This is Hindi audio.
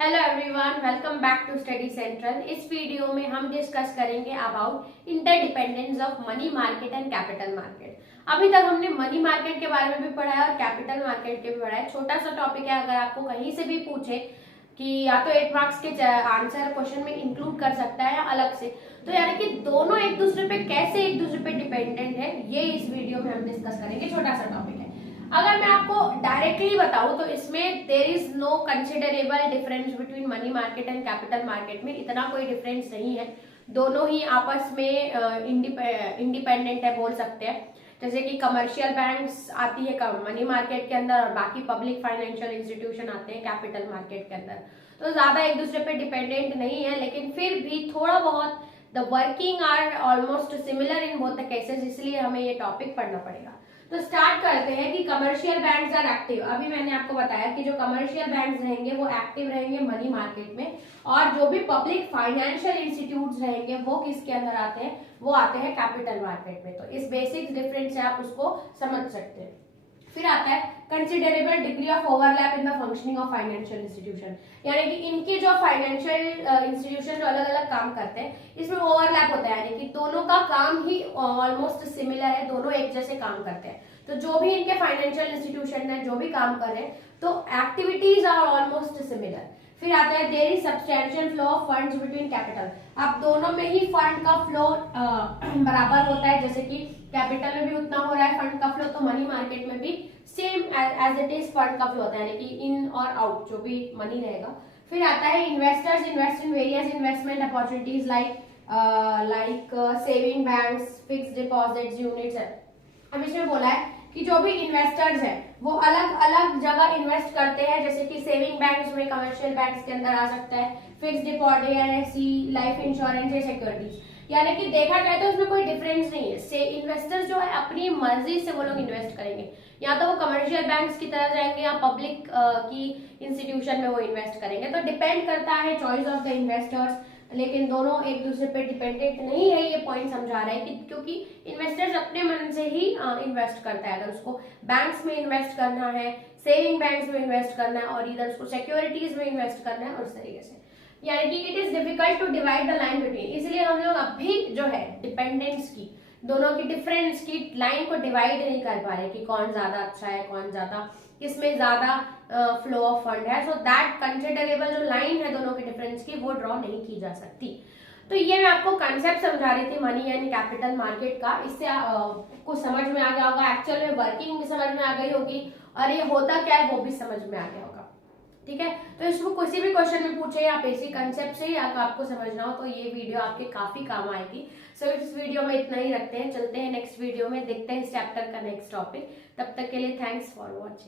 Hello everyone, welcome back to Study Central. इस वीडियो में हम डिस्कस करेंगे about interdependence of money market and capital market. अभी तक हमने मनी मार्केट के बारे में भी पढ़ा है और कैपिटल मार्केट के भी पढ़ा है। छोटा सा टॉपिक है, अगर आपको कहीं से भी पूछे कि या तो 8 मार्क्स के आंसर क्वेश्चन में इंक्लूड कर सकता है या अलग से, तो यानी कि दोनों एक दूसरे पे कैसे एक दूसरे पे डिपेंडेंट है, ये इस वीडियो में हम डिस्कस करेंगे। छोटा सा टॉपिक है। अगर मैं आपको डायरेक्टली बताऊं तो इसमें there is no considerable difference between money market and capital market में इतना कोई डिफरेंस नहीं है। दोनों ही आपस में इंडिपेंडेंट है बोल सकते हैं। जैसे कि कमर्शियल बैंक्स आती है मनी मार्केट के अंदर और बाकी पब्लिक फाइनेंशियल इंस्टीट्यूशन आते हैं कैपिटल मार्केट के अंदर, तो ज्यादा एक दूसरे पे डिपेंडेंट नहीं है, लेकिन फिर भी थोड़ा बहुत the working are almost similar in both the cases, इसलिए हमें ये टॉपिक पढ़ना पड़ेगा। तो स्टार्ट करते हैं कि कमर्शियल बैंक्स आर एक्टिव। अभी मैंने आपको बताया कि जो कमर्शियल बैंक्स रहेंगे वो एक्टिव रहेंगे मनी मार्केट में, और जो भी पब्लिक फाइनेंशियल इंस्टीट्यूट्स रहेंगे वो किसके अंदर आते हैं, वो आते हैं कैपिटल मार्केट में। तो इस बेसिक डिफरेंस से आप उसको समझ सकते हैं। फिर आता है considerable degree of overlap in the functioning of financial institution, यानी कि इनके जो फाइनेंशियल इंस्टीट्यूशन जो अलग अलग काम करते हैं इसमें ओवरलैप होता है, यानी कि दोनों का काम ही ऑलमोस्ट सिमिलर है, दोनों एक जैसे काम करते हैं। तो जो भी इनके फाइनेंशियल इंस्टीट्यूशन है जो भी काम कर रहे हैं तो एक्टिविटीज आर ऑलमोस्ट सिमिलर। फिर आता है there is substantial flow of funds between capital. अब दोनों में ही फंड का फ्लो बराबर होता है, जैसे कि कैपिटल में भी उतना हो रहा है फंड का फ्लो, तो मनी मार्केट में भी same as it is fund का फ्लो होता है, यानी कि इन और आउट जो भी मनी रहेगा। फिर आता है investors invest in various investment opportunities like saving banks, fixed deposits, units है। अब इसमें बोला है कि जो भी इन्वेस्टर्स हैं वो अलग अलग जगह इन्वेस्ट करते हैं, जैसे कि सेविंग बैंक्स में, कमर्शियल बैंक्स के अंदर आ सकता है, fixed deposit, NFC, life insurance या सिक्योरिटीज। यानी कि देखा जाए तो इसमें कोई डिफरेंस नहीं है। से इन्वेस्टर्स जो है अपनी मर्जी से वो लोग इन्वेस्ट करेंगे, या तो वो कमर्शियल बैंक्स की तरह जाएंगे या पब्लिक की इंस्टीट्यूशन में वो इन्वेस्ट करेंगे। तो डिपेंड करता है चॉइस ऑफ द इन्वेस्टर्स, लेकिन दोनों एक दूसरे पे डिपेंडेंट नहीं है। ये पॉइंट समझा रहा है कि क्योंकि इन्वेस्टर्स अपने मन से ही इन्वेस्ट करता है। अगर उसको बैंक्स में इन्वेस्ट करना है, सेविंग बैंक्स में इन्वेस्ट करना है, और इधर उसको सिक्योरिटीज में इन्वेस्ट करना है, और उस तरीके से, यानी कि it is difficult to divide the line between. इसलिए हम लोग अभी जो है डिपेंडेंस की, दोनों की डिफरेंस की लाइन को डिवाइड नहीं कर पा रहे कि कौन ज्यादा अच्छा है, कौन ज्यादा किसमें ज्यादा फ्लो ऑफ फंड है। सो दैट कंसिडरेबल जो लाइन है दोनों के डिफरेंस की वो ड्रॉ नहीं की जा सकती। तो ये मैं आपको कंसेप्ट समझा रही थी मनी एंड कैपिटल मार्केट का। इससे कुछ समझ में आ गया होगा, एक्चुअल में वर्किंग भी समझ में आ गई होगी, और ये होता क्या है वो भी समझ में आ गया होगा। ठीक है, तो इसको किसी भी क्वेश्चन में पूछे या बेसिक कंसेप्ट से या आपको समझना हो तो ये वीडियो आपके काफी काम आएगी। सो इस वीडियो में इतना ही रखते हैं, चलते हैं नेक्स्ट वीडियो में, देखते हैं इस चैप्टर का नेक्स्ट टॉपिक। तब तक के लिए थैंक्स फॉर वॉचिंग।